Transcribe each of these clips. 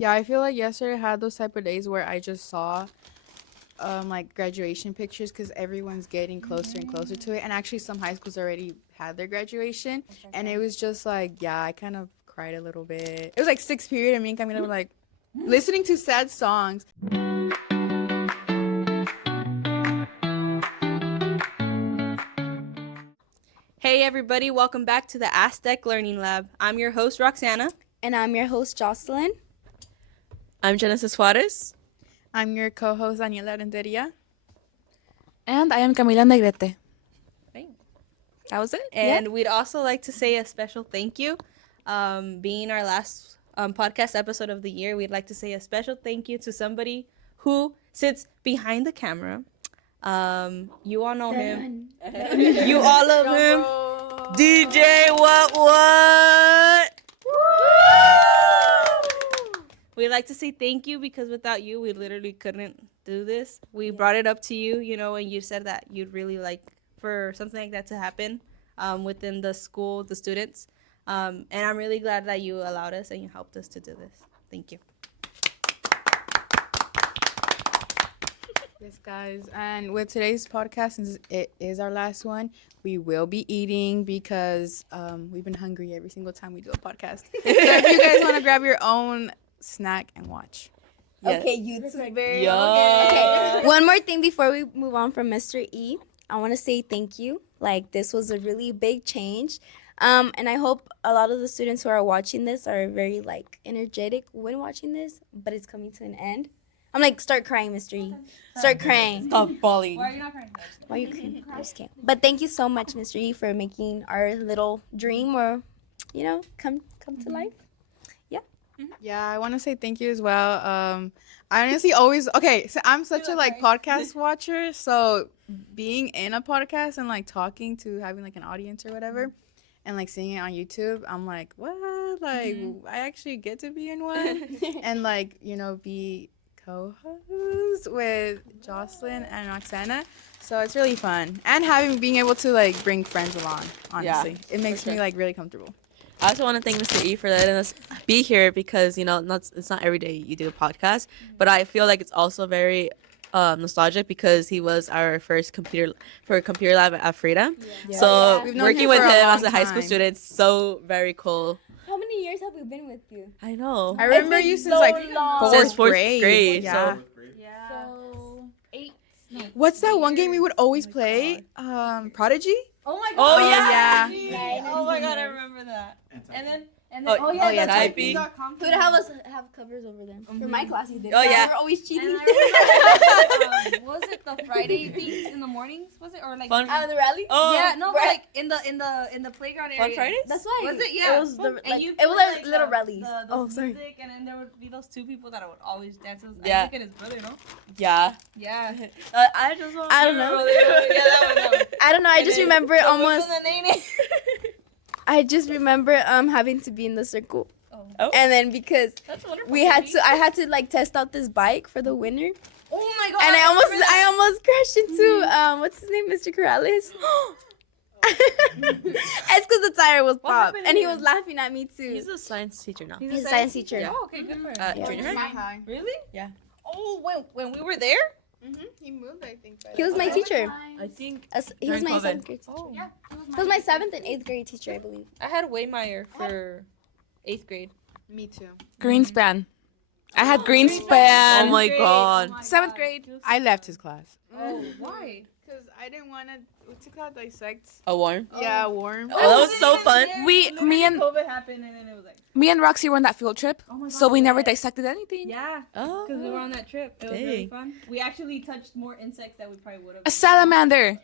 Yeah, I feel like yesterday I had those type of days where I just saw like graduation pictures because everyone's getting closer and closer to it. And actually some high schools already had their graduation. And it was just like, yeah, I kind of cried a little bit. It was like sixth period and me and Camila were like listening to sad songs. Hey everybody, welcome back to the Aztec Learning Lab. I'm your host Roxana. And I'm your host, Jocelyn. I'm Genesis Juarez. I'm your co-host Daniela Renteria. And I am Camila Negrete. That was it. And we'd also like to say a special thank you. Being our last podcast episode of the year, we'd like to say a special thank you to somebody who sits behind the camera. You all know him. You all love him. DJ What? We'd like to say thank you because without you, we literally couldn't do this. We brought it up to you, and you said that you'd really like for something like that to happen within the school, the students. And I'm really glad that you allowed us and you helped us to do this. Thank you. Yes, guys. And with today's podcast, since it is our last one, we will be eating because we've been hungry every single time we do a podcast. So if you guys want to grab your own snack and watch. Yes. Okay, YouTuber. Yeah. Okay, one more thing before we move on from Mr. E. I want to say thank you. Like, this was a really big change. And I hope a lot of the students who are watching this are very, energetic when watching this, but it's coming to an end. I'm like, start crying, Mr. E. Start crying. Stop bawling. Why are you not crying? Why are you crying? I just can't. But thank you so much, Mr. E, for making our little dream or, come to life. Yeah, I want to say thank you as well. I honestly always, so I'm such a podcast watcher. So being in a podcast and talking to having an audience or whatever and seeing it on YouTube, I'm like, what? I actually get to be in one and be co-host with Jocelyn and Roxana. So it's really fun. And being able to bring friends along, honestly. Yeah, it makes me really comfortable. I also want to thank Mr. E for letting us be here because, it's not every day you do a podcast, but I feel like it's also very nostalgic because he was our first computer lab at Frida. Yeah. So working with him as a high school student, so very cool. How many years have we been with you? I know. I remember you since fourth grade. grade. Yeah. So 8. No. What's that one game we would always play? Prodigy? Oh my god. Oh yeah. Oh my god, I remember that. And then typing. Who would have us have covers over them? For my class, you did. Oh yeah. We're always cheating. Was it the Friday things in the mornings? Was it or Fun. Out of the rally? Oh yeah, no, in the playground area. Fun Fridays? That's why. Was it? Yeah. It was it was little rallies. Sorry. Music, and then there would be those two people that I would always dance with. Yeah. Isaac and his brother, no? Yeah. Yeah. I just want. I don't know. Yeah, that one. I don't know. I just remember almost. The I just remember having to be in the circle. Oh. And then because That's wonderful. I had to test out this bike for the winner. Oh my god. And I almost crashed into what's his name, Mr. Corrales. It's because the tire was popped, and he was laughing at me too. He's a science teacher now. He's a science teacher. Yeah. Oh, okay, good for him. Junior high. Really? Yeah. Oh, when we were there? He moved, I think. He was my teacher. I think He was during my COVID. 7th grade teacher. Oh. Yeah. He was my 7th and 8th grade teacher, I believe. I had Waymeyer for 8th grade. Me too. Greenspan. I had Greenspan. Oh my god. 7th grade. I left his class. Oh, why? Because I didn't want to, what's it called, dissect? A warm. Yeah, warm. Oh, that was so fun. Me and COVID happened and then it was like. Me and Roxy were on that field trip, Oh my god. so we never dissected anything. Yeah. Oh. Because we were on that trip. It was really Dang. fun. We actually touched more insects than we probably would have. A salamander.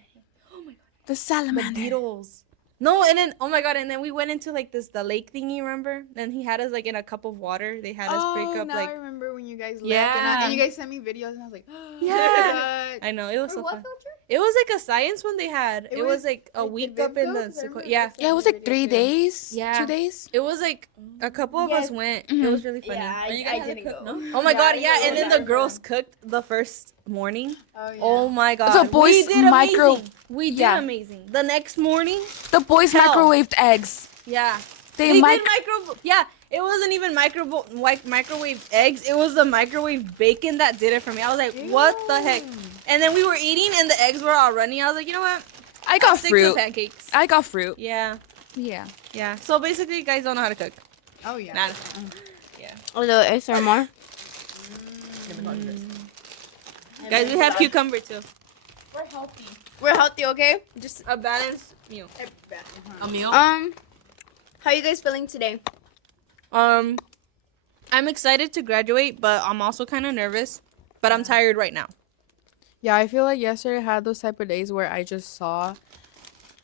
Oh my god. The salamander. Beetles. No, and then oh my god, and then we went into the lake thingy, remember? And he had us in a cup of water. They had us break up now I remember when you guys left. Yeah. And you guys sent me videos and I was like, Yeah. I know, it was so what fun. field trip? It was a science one they had. It was a week up in the yeah. Yeah, it was 3 days. Yeah. 2 days. It was a couple of us went. It was really funny. Yeah, Are you I guys didn't go. no? Oh my god, yeah, and then the Yeah. girls cooked the first morning. Oh, yeah. Oh my god. The boys we did micro- amazing. We did Yeah. amazing. The next morning, The boys Hell. microwaved eggs. yeah. They They mic. did micro. Yeah, It wasn't even microwave eggs. It was the microwave bacon that did it for me. I was like, what the heck? And then we were eating and the eggs were all runny. I was like, you know what? I got Stick to fruit. pancakes. I got fruit. Yeah. Yeah. Yeah. So basically, you guys don't know how to cook. Oh yeah. Nada. A little extra more. Guys, we have cucumber too. We're healthy, okay? Just a balanced meal. A meal? How you guys feeling today? I'm excited to graduate, but I'm also kind of nervous. But I'm tired right now. Yeah, I feel like yesterday I had those type of days where I just saw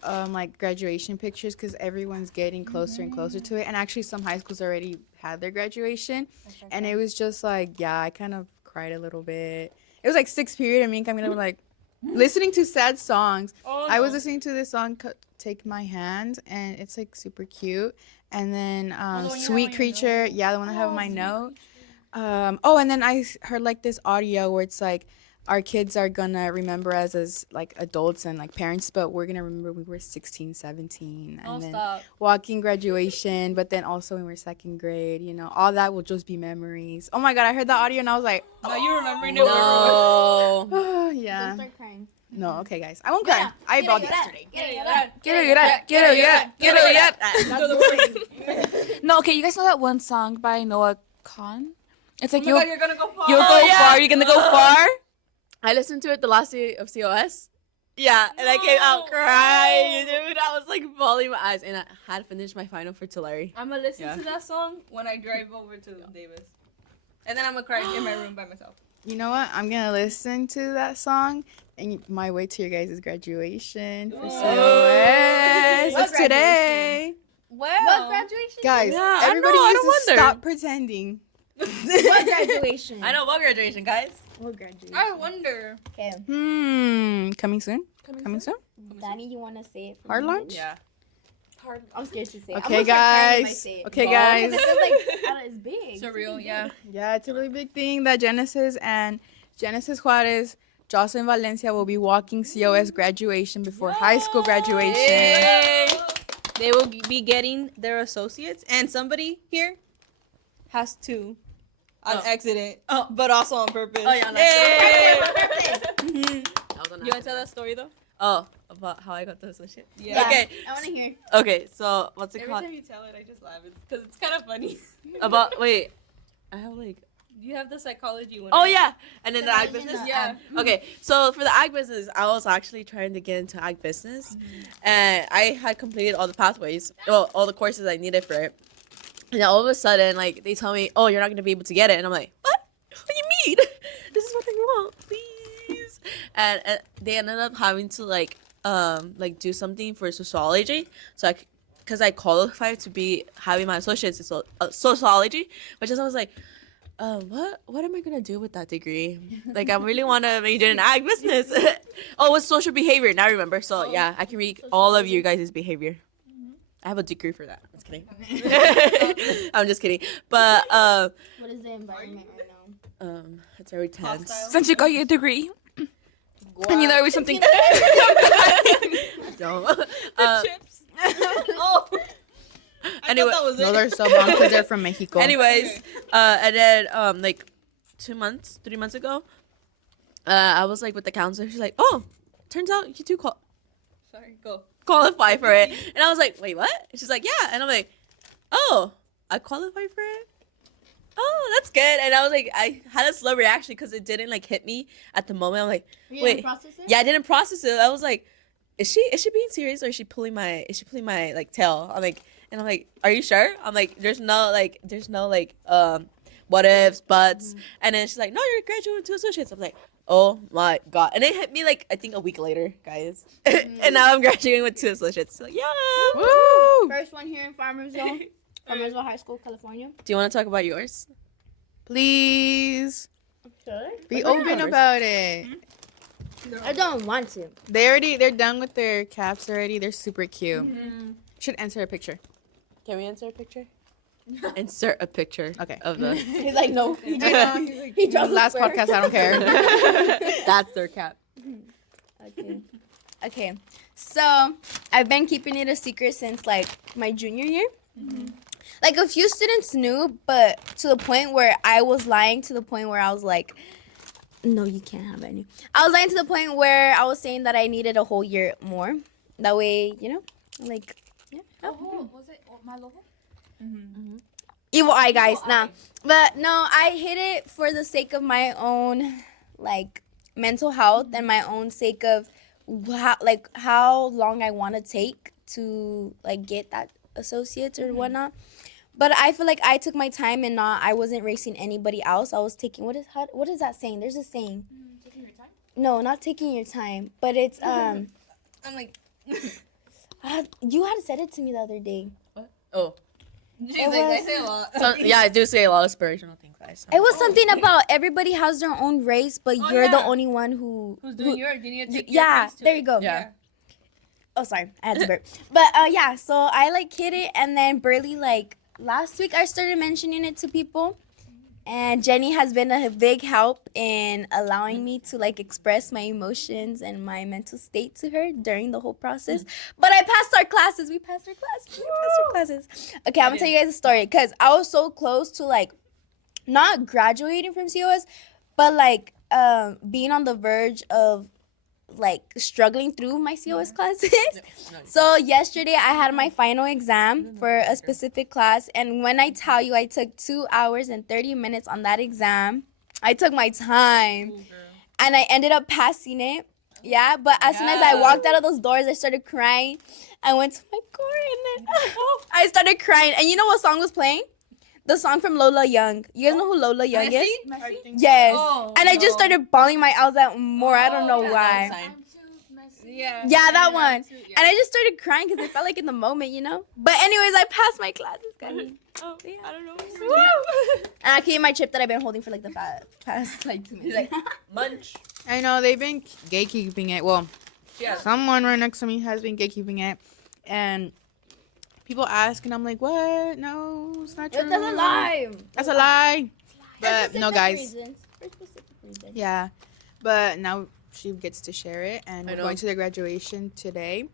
like graduation pictures because everyone's getting closer and closer to it. And actually some high schools already had their graduation. And it was just like, yeah, I kind of cried a little bit. It was like sixth period and me and Camila were like listening to sad songs. I was listening to this song, Take My Hand, and it's like super cute. And then Sweet Creature, yeah, the one I have on my note. And then I heard like this audio where it's like, our kids are gonna remember us as like adults and like parents, but we're gonna remember we were 16, 17, and then walking graduation, but then also when we're second grade, you know, all that will just be memories. Oh my god, I heard the audio and I was like, Now you remembering it? No. oh yeah. crying. No, okay guys, I won't cry. I bawled yesterday. No, okay, you guys know that one song by Noah Khan? It's like Oh my God, you're gonna go far. you'll go far, you're gonna go far. I listened to it the last day of COS. Yeah, and I came out crying, dude. I was like bawling my eyes, and I had finished my final for Tulare. I'm gonna listen Yeah. to that song when I drive over to Davis. And then I'm gonna cry in my room by myself. You know what? I'm gonna listen to that song and my way to your guys' graduation for COS. What It's today. Well, What graduation? Guys, Yeah, I everybody know, I needs don't to wonder. stop pretending. What graduation? I know what graduation, guys. What graduation? I wonder. Okay. Coming soon? Coming soon? Danny, you want to say it? for Hard me? launch? Yeah. I'm scared to say it. I'm Okay, gonna start crying if I guys. say it. Okay, Because guys. it feels like it's big. Surreal, yeah. Yeah, it's a really big thing that Genesis Juarez, Jocelyn Valencia will be walking COS graduation before high school graduation. Yay! They will be getting their associates, and somebody here has to on accident, but also on purpose. Oh, yeah, on Yay! That was on You want to tell that story though? Oh, about how I got the associate? Yeah. Okay. I want to hear. Okay, so what's it Every called? time you tell it, I just laugh because it's kind of funny. About, wait. I have like. You have the psychology one. Oh, yeah. And then the ag Imagine business? the Yeah. Okay, so for the ag business, I was actually trying to get into ag business, and I had completed all the pathways, well, all the courses I needed for it. And then all of a sudden, like, they tell me, "Oh, you're not gonna be able to get it," and I'm like, "What? What do you mean? This is what I want, please." And they ended up having to like do something for sociology, so because I qualified to be having my associates in sociology, which is I was like. What am I gonna do with that degree? Like, I really want to major in ag business. Oh, it's social behavior. Now I remember. So yeah, I can read all of you guys' behavior. I have a degree for that. I'm just kidding. I'm just kidding. But What is the environment right now? it's very tense. Since you got your degree, and you know it was something. So, Chips. Oh. Anyway, I thought that was No, it. they're so bomb because they're from Mexico. anyways, and then like 3 months ago, I was like with the counselor. She's like, "Oh, turns out you do Sorry, go. qualify for it," and I was like, "Wait, what?" And she's like, "Yeah," and I'm like, "Oh, I qualify for it." Oh, that's good. And I was like, I had a slow reaction because it didn't like hit me at the moment. I'm like, You wait, didn't process it? yeah, I didn't process it. I was like, is she being serious or is she pulling my like tail? I'm like, and I'm like, are you sure? I'm like, there's no what ifs, buts. And then she's like, no, you're graduating to associates. I'm like, oh my god. And it hit me like I think a week later, guys. And now I'm graduating with 2 associates. So yeah. Woo! First one here in Farmersville. Farmersville High School, California. Do you want to talk about yours? Please Sure. be What's open yours? about it. I don't want to. They're done with their caps already. They're super cute. Should insert a picture. Can we insert a picture? Insert a picture. Okay. Of the. He's like, no. I know. He dropped the Last square. podcast, I don't care. That's their cap. Okay. Okay. So I've been keeping it a secret since like my junior year. Like a few students knew, but to the point where I was lying, to the point where I was like, no, you can't have any. I was lying to the point where I was saying that I needed a whole year more. That way, like, yeah. Was it my logo? Evil eye, guys. Nah. But no, I hid it for the sake of my own, like, mental health and my own sake of how long I want to take to, like, get that associates or whatnot. But I feel like I took my time and I wasn't racing anybody else. I was taking, what is that saying? There's a saying. Taking your time? No, not taking your time, but it's, I'm like, you had said it to me the other day. Oh. she's It like, I was- say a lot. So, yeah, I do say a lot of inspirational things, guys. It was something about everybody has their own race, but Oh, you're the yeah. only one who. Who's doing yours? You need to take Yeah, your face to there it. you go. Yeah. Oh, sorry, I had to burp. But yeah, so I like hit it, and then Burley, like last week, I started mentioning it to people, and Jenny has been a big help in allowing me to like express my emotions and my mental state to her during the whole process. But I passed our classes. We passed our classes. Okay, I'm gonna tell you guys a story because I was so close to like not graduating from COS, but like being on the verge of like struggling through my COS classes. So yesterday I had my final exam for a specific class, and when I tell you I took 2 hours and 30 minutes on that exam, I took my time and I ended up passing it. Yeah, but as soon as I walked out of those doors, I started crying. I went to my car and then I started crying. And you know what song was playing? The song from Lola Young. You guys know who Lola Young is? Yes. Oh, And I just no. started bawling my eyes out more. I don't know why. I'm too messy. Yeah. Yeah, that one. And I just started crying because I felt like in the moment, But anyways, I passed my classes, guys. Oh, I don't know. And I came my chip that I've been holding for like the past like 2 minutes. Like, Munch. I know they've been gatekeeping it. Well, Yeah. someone right next to me has been gatekeeping it, and people ask, and I'm like, "What? No, it's not true. that's a lie. That's a lie." For But no, specific guys. reasons. For specific reasons. Yeah, but now she gets to share it, and I we're know. going to the graduation today,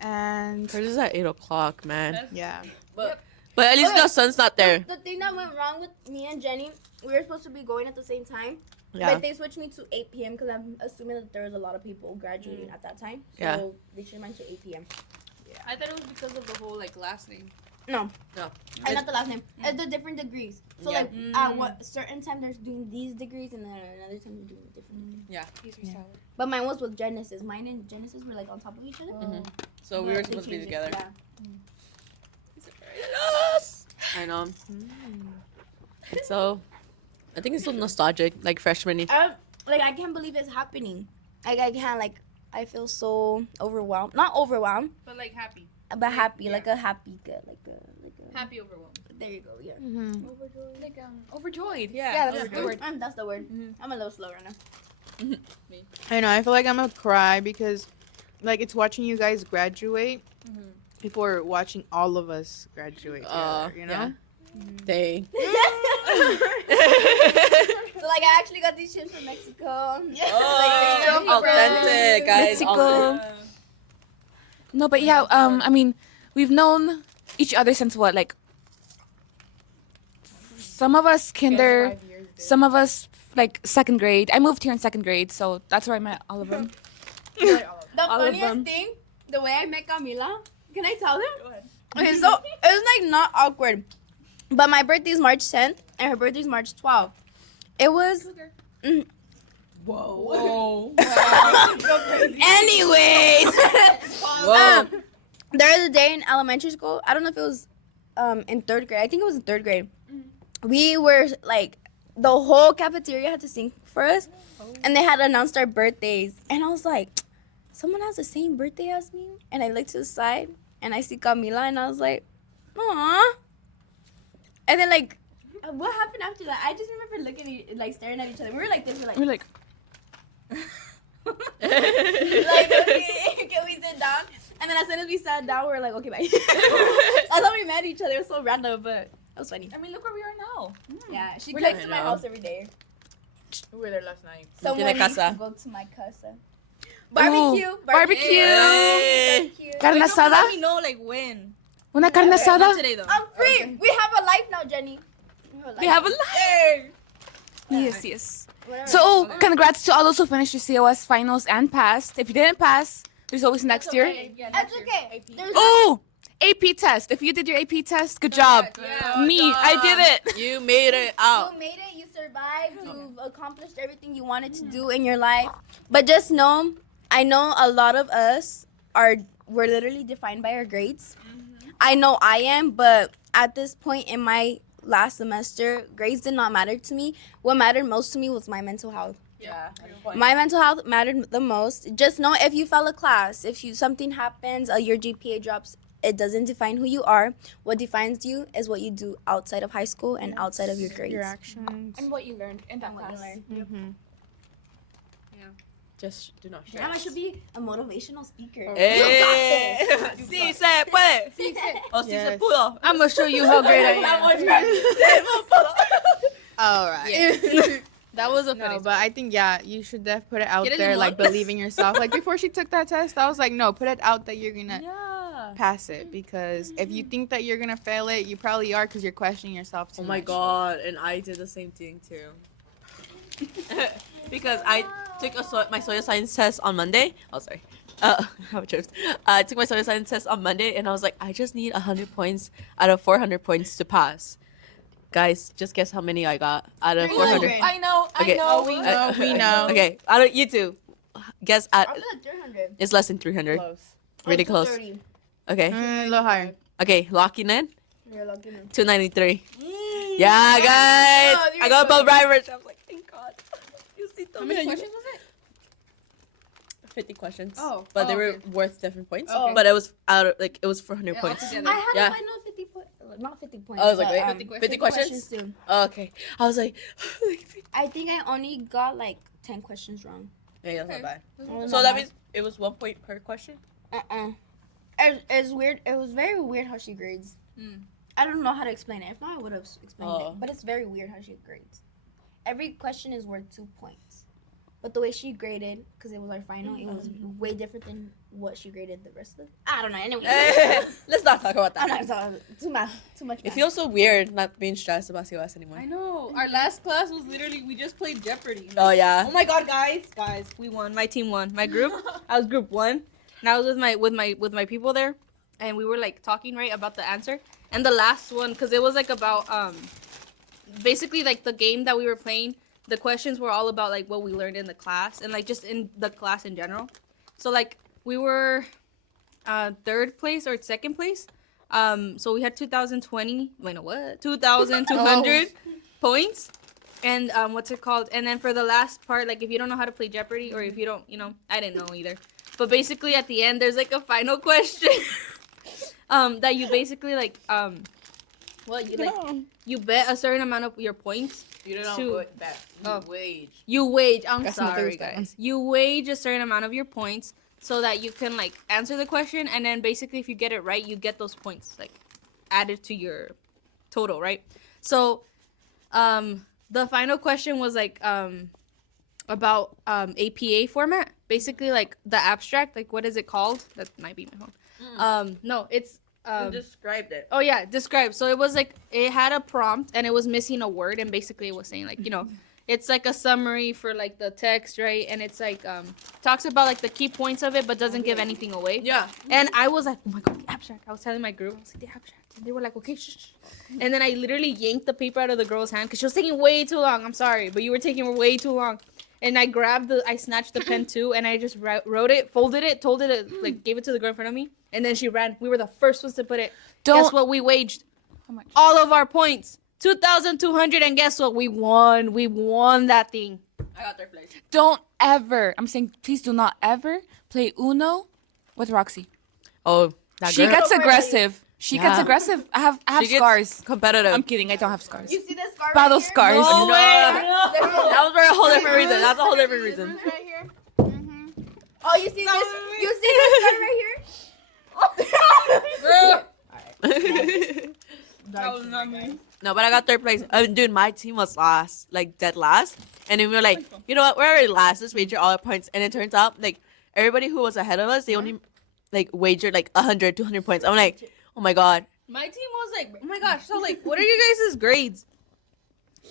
and Hers is at 8:00, man. yeah. But at least Okay. the sun's not there. The thing that went wrong with me and Jenny, we were supposed to be going at the same time, Yeah. but they switched me to 8 p.m. because I'm assuming that there was a lot of people graduating at that time. So Yeah. they changed mine to 8 p.m. I thought it was because of the whole like last name. No. No. And not the last name. It's the different degrees. So Yeah. like at what certain time they're doing these degrees and then another time they're doing different degrees. But mine was with Genesis. Mine and Genesis were like on top of each other. So we were They supposed to be changed it. together. Yeah. I know. So, I think it's so nostalgic, like freshman. Like I can't believe it's happening. Like I can't like I feel so overwhelmed. Not overwhelmed, But like happy. but happy. Like a happy good. Like a Happy overwhelmed. There you go. Yeah. Mm-hmm. Like overjoyed. Yeah, that's overjoyed. the word. That's the word. I'm a little slow right now. I know. I feel like I'm gonna cry because, like, it's watching you guys graduate before watching all of us graduate. Together, you know. Dang. So like I actually got these chips from Mexico. Oh, authentic, guys. Mexico. Authentic. No, but yeah, I mean, we've known each other since what, like, some of us kinder, some of us like second grade. I moved here in second grade, so that's where I met all of them. The All of funniest them. thing, the way I met Camila. Can I tell them? Go ahead. Okay, so it was like not awkward, but my birthday's March 10th and her birthday's March 12th. It was. Whoa. Anyways, Whoa. there was a day in elementary school. I don't know if it was in third grade. I think it was in third grade. We were like, the whole cafeteria had to sing for us, and they had announced our birthdays. And I was like, someone has the same birthday as me. And I looked to the side, and I see Camila, and I was like, aw. And then like, what happened after that? I just remember looking at like staring at each other. We were like this. We're like, Like, okay, can we sit down? And then as soon as we sat down, we were like, okay, bye. I thought we met each other. It was so random, but that was funny. I mean, look where we are now. Yeah, she We're comes like- to my I know. house every day. We were there last night. Someone Tiene needs to casa. go to my casa. Barbecue. Barbecue. Hey. Barbecue. Carne Wait, no, asada? let me know like when. Una carne Not asada? today though. I'm free. We have a life now, Jenny. We have a life. Yes, yes. Whatever. So, congrats to all those who finished your COS finals and passed. If you didn't pass, there's always next year. That's okay. There's Oh, AP test. If you did your AP test, good job. Me, I did it. You made it out. You made it. You survived. You've accomplished everything you wanted to do in your life. But just know, I know a lot of us we're literally defined by our grades. I know I am, but at this point in my last semester, grades did not matter to me. What mattered most to me was my mental health. Yeah. My mental health mattered the most. Just know if you fail a class, if something happens, your GPA drops, it doesn't define who you are. What defines you is what you do outside of high school and outside of your grades. Your actions. And what you learned in that And what you class. learn. Mm-hmm. Just do not stress. Damn, I should be a motivational speaker. Eh. Sí se puede. O sí se Yes. pudo. I'm gonna show you how great I am. All right. That was a funny. No, but I think you should put it out ¿Quieres there, limón? like believe in yourself. Like before she took that test, I was like, no, put it out that you're gonna Yeah. pass it, because if you think that you're gonna fail it, you probably are, because you're questioning yourself too Oh my much. god, and I did the same thing too. Because I took my social science test on Monday. Oh, sorry. How trips. I took my social science test on Monday, and I was like, I just need 100 points out of 400 points to pass. Guys, just guess how many I got out of 400. I know, Okay. I know. We know. Okay, out of you two, guess I was at 300. it's less than 300. Close. Really close. 230. Okay. A little higher. Okay, locking in. You're lucky now. 293. Yeah, guys. I got above average. I was like, thank God. You see, How many questions was it? 50 questions. Oh. But they Oh, were okay. worth different points. Okay. But it was out of, like, it was 400 points. altogether. I had Yeah. a final 50 points. Not 50 points. I was like, but, wait, 50 questions? too. Oh, okay. I was like, I think I only got like 10 questions wrong. yeah, that's not bad. Oh, So no. that means it was 1 point per question? It's weird. It was very weird how she grades. I don't know how to explain it. If not, I would have explained Oh. it. But it's very weird how she grades. Every question is worth 2 points. But the way she graded, because it was our final, it was way different than what she graded the rest of. I don't know. Anyway, Let's not talk about I'm that. not talking too much. It Math. feels so weird not being stressed about COS anymore. I know. Our last class was literally we just played Jeopardy. Oh, yeah. Oh my god, guys, we won. My team won. My group, I was group 1. And I was with my people there, and we were like talking right about the answer. And the last one, because it was like about basically like the game that we were playing. The questions were all about like what we learned in the class and like just in the class in general. So like we were third place or second place. So we had 2,200 points. And what's it called? And then for the last part, like if you don't know how to play Jeopardy, or if you don't, I didn't know either. But basically at the end, there's like a final question that you basically like you bet a certain amount of your points. You to- bet. wage. You wage. I'm That's not sorry, the guys. one. You wage a certain amount of your points so that you can like answer the question, and then basically if you get it right, you get those points like added to your total, right? So, the final question was like about APA format, basically like the abstract. Like what is it called? That might be my phone. No, it's. You described it. Oh yeah, describe. So it was like it had a prompt and it was missing a word, and basically it was saying like it's like a summary for like the text, right? And it's like talks about like the key points of it, but doesn't give anything away. Yeah. And I was like, oh my god, the abstract. I was telling my group, I was like, the abstract. And they were like, okay, shh. And then I literally yanked the paper out of the girl's hand because she was taking way too long. I'm sorry, but you were taking way too long. And I snatched the pen too, and I just wrote it, folded it, told it, like gave it to the girl in front of me, and then she ran. We were the first ones to put it. Guess what we waged? How much? All of our points, 2,200, and guess what? We won. We won that thing. I got third place. Don't ever, I'm saying, please do not ever play Uno with Roxy. Oh, that She girl. gets aggressive. She gets Yeah. aggressive. I have She gets scars. competitive. I'm kidding. I don't have scars. You see this scar? Battle right here? scars. No No way. way. That was for a whole different reason. That's a whole different reason. Right here. Oh, you see this? You see this scar right here? That was not me. No, but I got third place. Dude, my team was last, like dead last. And then we were like, you know what? We're already last. Let's wager all our points. And it turns out, like, everybody who was ahead of us, they only, like, wagered, like, 100, 200 points. I'm like, Oh my god. My team was like, oh my gosh, so like, what are you guys' grades?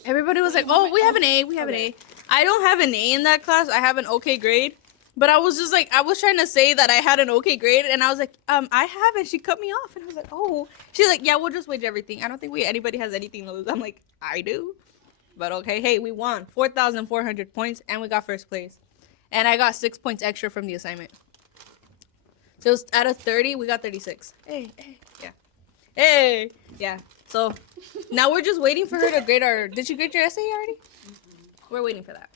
Everybody was like, oh, we have an A, we have an A. I don't have an A in that class. I have an okay grade. But I was just like, I was trying to say that I had an okay grade, and I was like, I have, and she cut me off, and I was like, oh. She's like, yeah, we'll just wage everything. I don't think anybody has anything to lose. I'm like, I do. But okay, hey, we won 4,400 points, and we got first place. And I got 6 points extra from the assignment. So it was out of 30, we got 36. Hey, yeah. Hey, yeah. So now we're just waiting for her to grade our. Did she grade your essay already? We're waiting for that.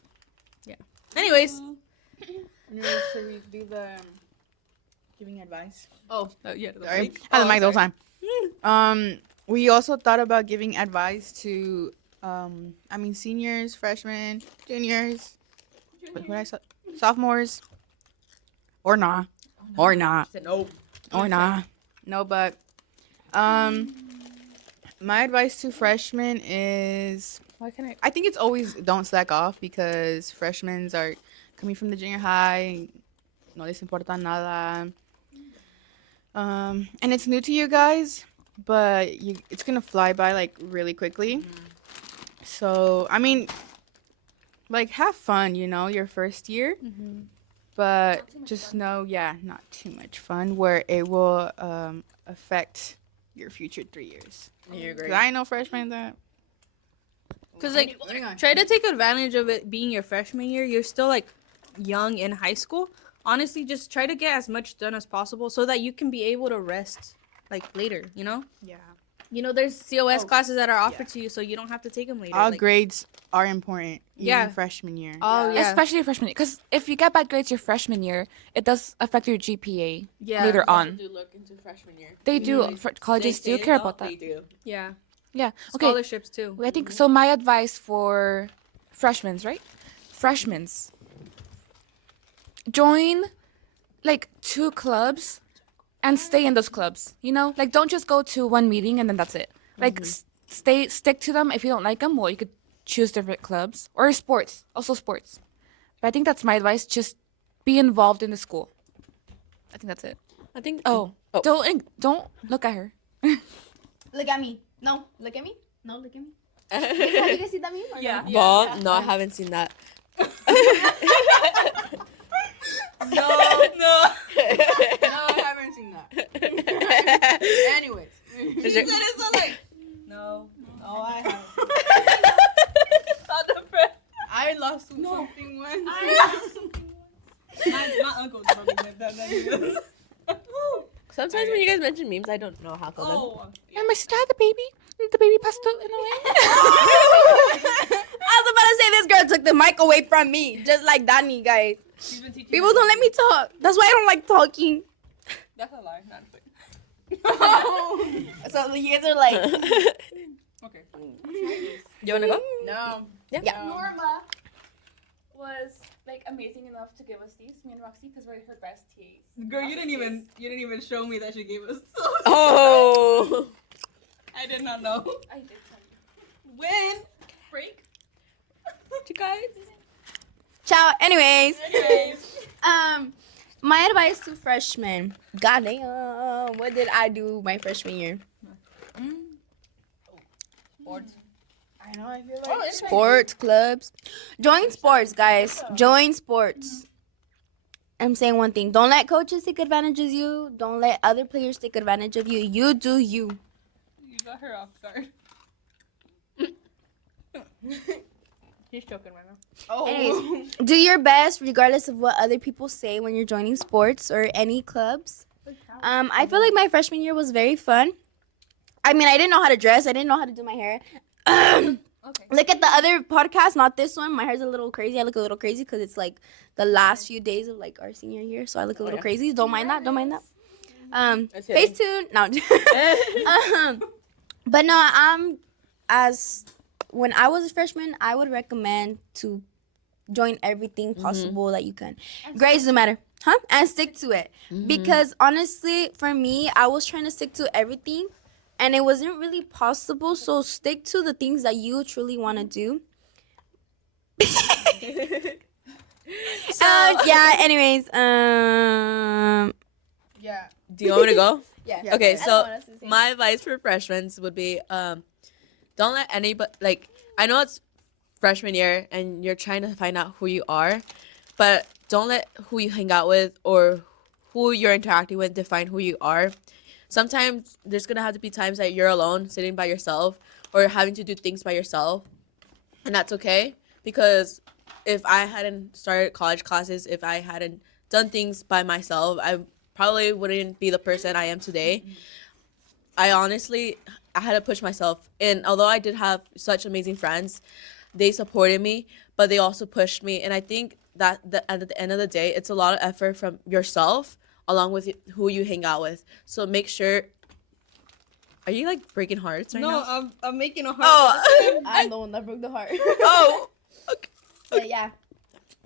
Yeah. Anyways. Should we do the giving advice? Oh, yeah. Sorry, I had the mic the whole time. We also thought about giving advice to, seniors, freshmen, juniors, sophomores, or not, or not, No. or not. No, but my advice to freshmen is, I think it's always don't slack off, because freshmen are coming from the junior high, no les importa nada. And it's new to you guys, but it's gonna fly by like really quickly. So have fun, your first year, but just know, not too much fun, where it will affect your future 3 years. You're 'Cause great. I know freshmen that. Because like, try to take advantage of it being your freshman year. You're still like young in high school. Honestly, just try to get as much done as possible so that you can be able to rest like later. Yeah. There's COS classes that are offered to you, so you don't have to take them later. All like, grades are important. Yeah. Even freshman year. Oh yeah. Especially your freshman year. Because if you get bad grades your freshman year, it does affect your GPA Yeah. later on. Do look into freshman year. They do. Colleges do care about that. They do. Yeah. Yeah. Okay. Scholarships too. I think so. My advice for freshmen, right? Freshmen, join like 2 clubs and stay in those clubs. Like don't just go to one meeting and then that's it. Like stick to them. If you don't like them, well, you could choose different clubs or sports. Also sports. But I think that's my advice. Just be involved in the school. I think that's it. I think. Don't look at her. Look at me. No, look at me. No, look at me. Have you guys seen that meme? Or Yeah. no? Well, no, I haven't seen that. No. No, I haven't seen that. Anyways. She said it so like. No, I haven't. I lost something once. My uncle told me that. Sometimes when you guys mention memes, I don't know how to them. Oh. And my sister had the baby. And the baby passed out in a way. I was about to say this girl took the mic away from me, just like Danny, guys. People don't let me talk. That's why I don't like talking. That's a lie. Not So you guys are like, okay. You wanna go? No. yeah. Norma was like amazing enough to give us these, me and Roxy, because we're her best TAs. Girl, you didn't even show me that she gave us. Oh. I did not know. I did tell you. When? Break? You guys? Ciao. Anyways, Anyways. my advice to freshmen. Goddamn, what did I do my freshman year? Sports. I know, I feel like. Sports clubs. Join sports, guys. Join sports. I'm saying one thing. Don't let coaches take advantage of you. Don't let other players take advantage of you. You do you. You got her off guard. She's choking right now. Oh. Anyways, do your best regardless of what other people say when you're joining sports or any clubs. I feel like my freshman year was very fun. I mean, I didn't know how to dress. I didn't know how to do my hair. Okay. Look at the other podcast, not this one. My hair's a little crazy. I look a little crazy because it's like the last few days of like our senior year, so I look a little crazy. Don't mind that. Don't mind that. Face tune. No. But no. As when I was a freshman, I would recommend to join everything possible that you can. Grades doesn't matter, huh? And stick to it because honestly, for me, I was trying to stick to everything. And it wasn't really possible, so stick to the things that you truly want to do. Yeah, anyways, Yeah. Do you want me to go? yeah. Okay, so my advice for freshmen would be don't let anybody, like, I know it's freshman year and you're trying to find out who you are, but don't let who you hang out with or who you're interacting with define who you are. Sometimes there's gonna have to be times that you're alone, sitting by yourself, or having to do things by yourself, and that's okay. Because if I hadn't started college classes, if I hadn't done things by myself, I probably wouldn't be the person I am today. I had to push myself, and although I did have such amazing friends, they supported me, but they also pushed me. And I think that at the end of the day, it's a lot of effort from yourself along with who you hang out with. So make sure. Are you like breaking hearts right now? No, I'm making a heart. Oh. I'm the one that broke the heart. Oh. Okay. But yeah,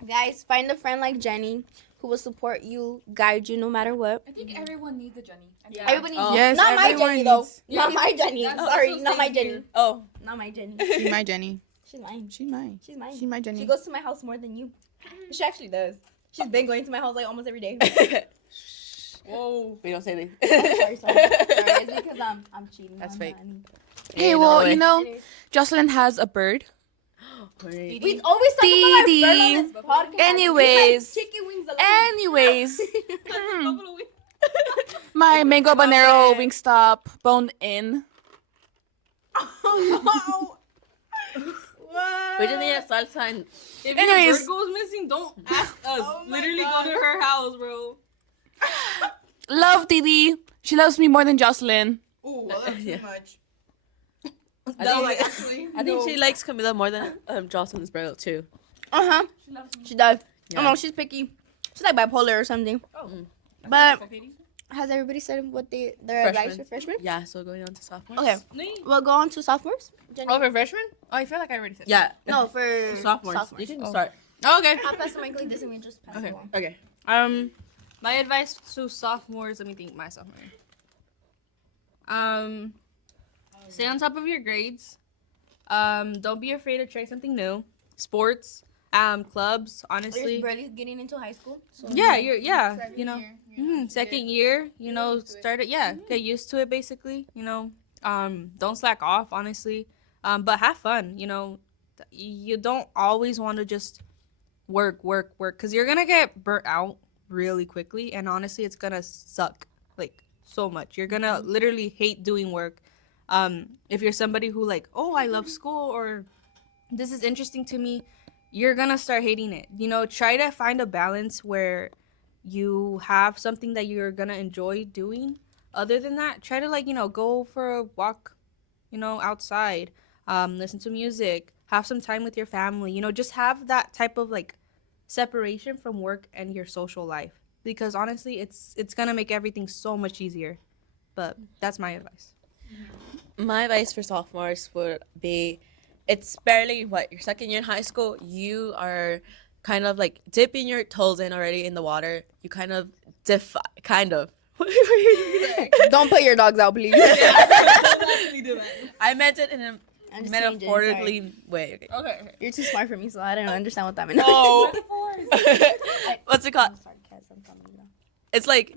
guys, find a friend like Jenny who will support you, guide you no matter what. I think everyone needs a Jenny. Yeah. Everybody needs. Yes, not my everyone Jenny though. needs- Not my Jenny. That's Sorry, also not my same Jenny. here. Oh. Not my Jenny. She's my Jenny. She's mine. She's mine. She's mine. She's my Jenny. She goes to my house more than you. She actually does. She's been going to my house like almost every day. Whoa. We don't say anything. sorry. It's because I'm cheating. That's on fake. her, I mean. Hey, no well, way. you know, Anyways. Jocelyn has a bird. Wait. We always talk about our Dee bird on this podcast. Anyways. We like chicken wings alone. Anyways, Buffalo wing. my mango habanero Wingstop boned in. Oh, We just need a salsa and If Anyways. your bird goes missing, don't ask us. Oh my Literally God. go to her house, bro. Love Didi. She loves me more than Jocelyn. Ooh, well, that's Yeah. too much. No, like, actually. I think she likes Camila more than Jocelyn's brother too. Uh-huh. She does. Yeah. Oh no, she's picky. She's like bipolar or something. Oh. But has everybody said what their advice Freshmen. for freshmen? Yeah, so going on to sophomore. Okay, we'll go on to sophomores. Jenny? Oh, for freshmen? Oh, I feel like I already said. Yeah. No, for Sophomores. You can start. Oh, okay. I'll pass the mic like this and we just pass it Okay. along. Okay. My advice to sophomores. Let me think. My sophomore year. Stay on top of your grades. Don't be afraid to try something new. Sports, clubs. Honestly, You're barely getting into high school. So yeah, you know, year, second year, you know, used to it. start it. Yeah, get used to it. Basically, you know, don't slack off. Honestly, but have fun. You know, you don't always want to just work, because you're gonna get burnt out really quickly, and honestly, it's gonna suck like so much. You're gonna literally hate doing work. If you're somebody who like, oh, I love school or this is interesting to me, you're gonna start hating it. You know, try to find a balance where you have something that you're gonna enjoy doing. Other than that, try to like, you know, go for a walk, you know, outside, listen to music, have some time with your family, you know, just have that type of like separation from work and your social life, because honestly it's gonna make everything so much easier. But that's my advice. My advice for sophomores would be, it's barely your second year in high school. You are kind of like dipping your toes in already in the water. You kind of don't put your dogs out, please. I meant it in a I'm just metaphorically way. Okay. Okay. You're too smart for me, so I don't understand what that means. Oh. What's it called? Sarcasm from me, though. It's like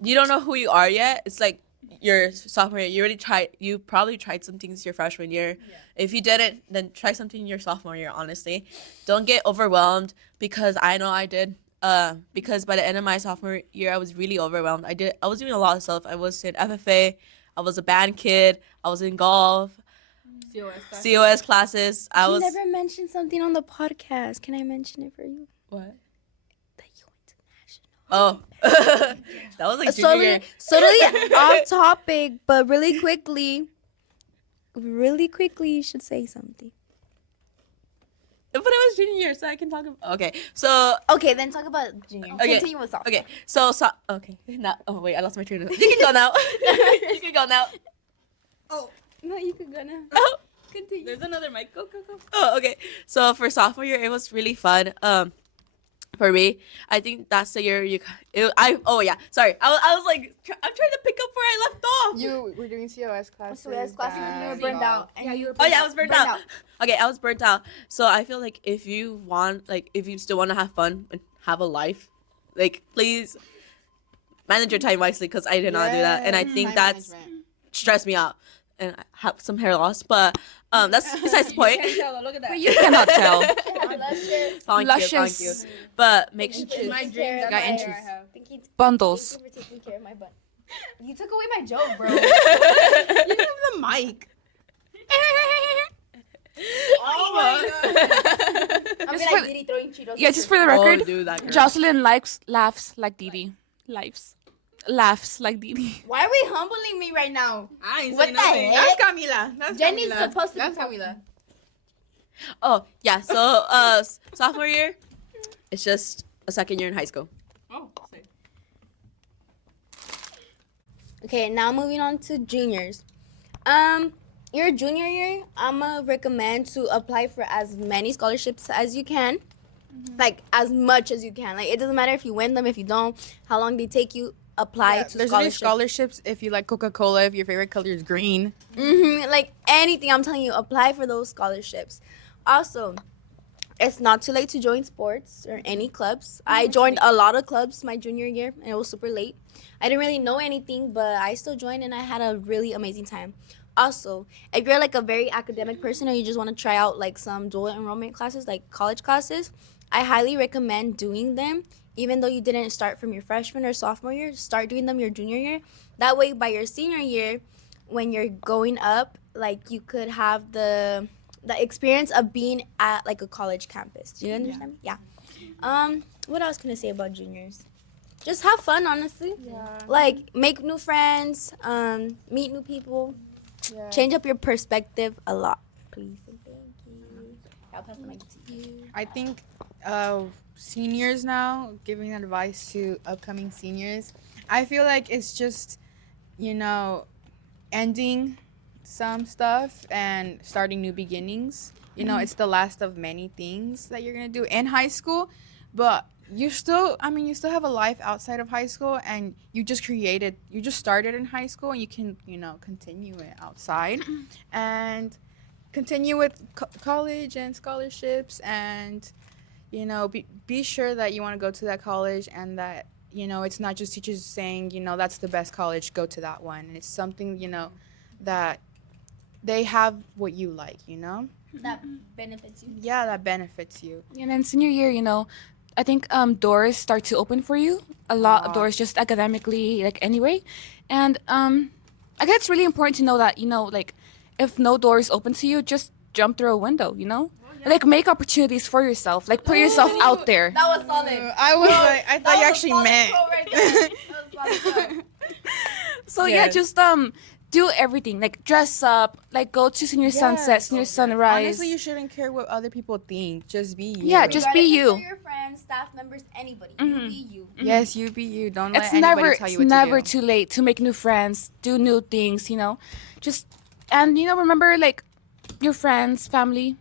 you don't know who you are yet. It's like your sophomore year. You probably tried some things your freshman year. Yeah. If you didn't, then try something your sophomore year, honestly. Don't get overwhelmed, because I know I did. Because by the end of my sophomore year, I was really overwhelmed. I was doing a lot of stuff. I was in FFA. I was a band kid. I was in golf. COS classes. You never mentioned something on the podcast. Can I mention it for you? What? That you went to national. Oh. That was like junior year. Totally off topic, but really quickly, you should say something. But it was junior year, so I can talk about. Okay, so Okay, then talk about junior. Okay. Continue with sophomore. okay, so okay. Now, oh wait, I lost my train of thought. You can go now. You can go now. No, you could go now. Oh. Continue. There's another mic. Go. Oh, okay. So for sophomore year, it was really fun. For me, I think that's the year Sorry, I was like, I'm trying to pick up where I left off. You were doing COS classes. COS classes and you were burned out. And you were Oh yeah, I was burnt out. Okay, I was burnt out. So I feel like if you still want to have fun and have a life, like please manage your time wisely, because I did not do that, and I think Time that's management. stress me out, and I have some hair loss. But that's besides the point. Look at that. You cannot tell. Thank you. But make sure. My dreams got inches. Bundles. Thank you for taking care of my butt. You took away my joke, bro. You have the mic. Oh my god. I'm Just like for- Diddy throwing Cheetos. Yeah, just for the record, Oh, dude, that girl. Jocelyn laughs like Didi. Laughs like Didi. Why are we humbling me right now? I ain't What saying the nothing. heck? That's Camila. That's Jenny's Camila. supposed to be That's talking. Camila. Oh yeah, so sophomore year, it's just a second year in high school. Oh, Okay, now moving on to juniors. Your junior year, I'ma recommend to apply for as many scholarships as you can. Like as much as you can. Like it doesn't matter if you win them, if you don't, how long they take you. Apply to There's scholarships. scholarships if you like Coca-Cola, if your favorite color is green. Like anything, I'm telling you, apply for those scholarships. Also, it's not too late to join sports or any clubs. I joined a lot of clubs my junior year, and it was super late. I didn't really know anything, but I still joined, and I had a really amazing time. Also, if you're like a very academic person or you just want to try out like some dual enrollment classes, like college classes, I highly recommend doing them. Even though you didn't start from your freshman or sophomore year, start doing them your junior year. That way, by your senior year, when you're going up, like you could have the experience of being at like a college campus. Do you understand me? Yeah. What else can I say about juniors? Just have fun, honestly. Yeah. Like make new friends, meet new people, change up your perspective a lot, please. And thank you. I'll pass the mic to you. I think seniors now, giving advice to upcoming seniors, I feel like it's just, ending some stuff and starting new beginnings. It's the last of many things that you're going to do in high school, but you still have a life outside of high school, and you just started in high school, and you can, continue it outside and continue with college and scholarships, and be sure that you want to go to that college, and that it's not just teachers saying that's the best college, go to that one. And it's something that they have what you like, That benefits you. yeah, that benefits you. And then senior year, I think doors start to open for you. A lot of doors, just academically, like anyway. And I guess it's really important to know that, like if no doors open to you, just jump through a window, Like make opportunities for yourself. Like put yourself out there. That was solid. I thought you actually meant. So yeah, just do everything. Like dress up, like go to senior sunset, senior sunrise. Honestly, you shouldn't care what other people think. Just be you. Yeah, just be you. Your friends, staff members, anybody. You be you. Yes, you be you. Don't It's let anybody tell you what never to do. too late to make new friends, do new things, Just and remember like your friends, family,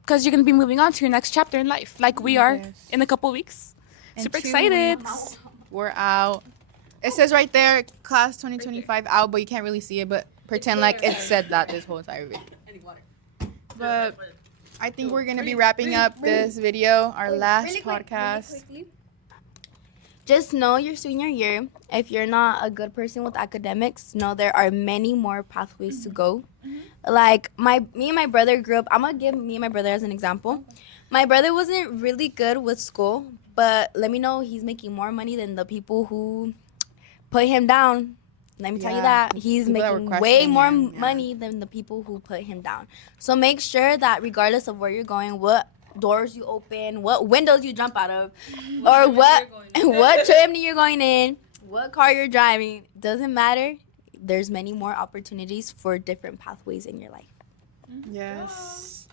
because you're gonna be moving on to your next chapter in life, like we are Yes. in a couple weeks. In Super 2 excited. weeks, we're out. It says right there, class 2025 out, but you can't really see it. But pretend like it said that this whole entire video. But I think we're gonna be wrapping up this video, our last Really quick, podcast. really quickly. Just know your senior year. If you're not a good person with academics, know there are many more pathways to go. Like me and my brother grew up. I'm gonna give me and my brother as an example. My brother wasn't really good with school, but let me know he's making more money than the people who put him down. Let me tell you Yeah, that he's people that were making way questioning more him, yeah. money than the people who put him down. So make sure that regardless of where you're going, what doors you open, what windows you jump out of, or what chimney you're going in, what car you're driving, doesn't matter. There's many more opportunities for different pathways in your life. Yes.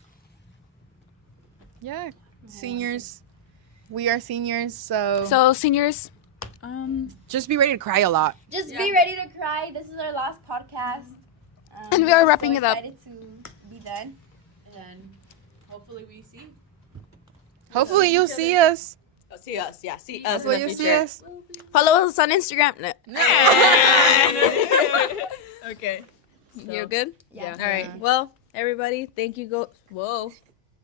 Yeah. Seniors. We are seniors, so So seniors, just be ready to cry a lot. Just be ready to cry. This is our last podcast. And we are wrapping it up. Excited to be done. And hopefully we see. Hopefully you'll see us. See us, yeah, see us Hopefully in the you'll see future. us. Follow us on Instagram. No. Okay. You're good? Yeah. All right. Well, everybody, thank you. Whoa.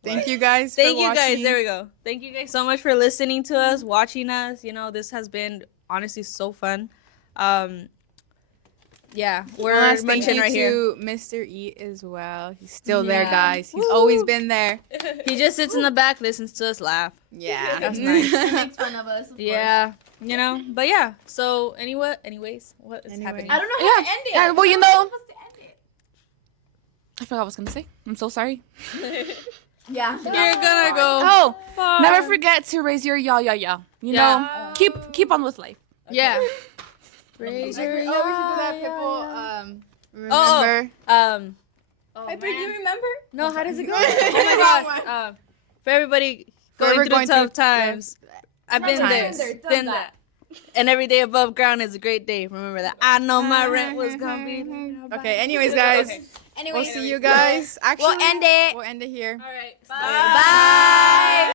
Thank you guys. Thank for you guys. watching. There we go. Thank you guys so much for listening to us, watching us. This has been honestly so fun. Yeah, One we're last thank munching you right here. to Mr. E as well. He's still there, Yeah. guys. He's always been there. He just sits in the back, listens to us laugh. Yeah. That's nice. Makes fun of us. Of Yeah, you know. But yeah. So anyways, what is happening? I don't know Yeah. how to end it. Yeah, well, you How am I know- supposed to end it? I forgot what I was gonna say. I'm so sorry. Yeah. You're gonna go. Oh, far. never forget to raise your ya. You know, keep on with life. Yeah. Raise Raise your your we should do that, people. Remember. Piper, do you remember? No, how does it go? Oh my gosh. For everybody going through tough times, I've been there. Been there. And every day above ground is a great day. Remember that. I know my rent was gonna be. Okay, anyways, guys. Anyway, We'll see you guys. Actually, we'll end it. We'll end it here. All right. Bye.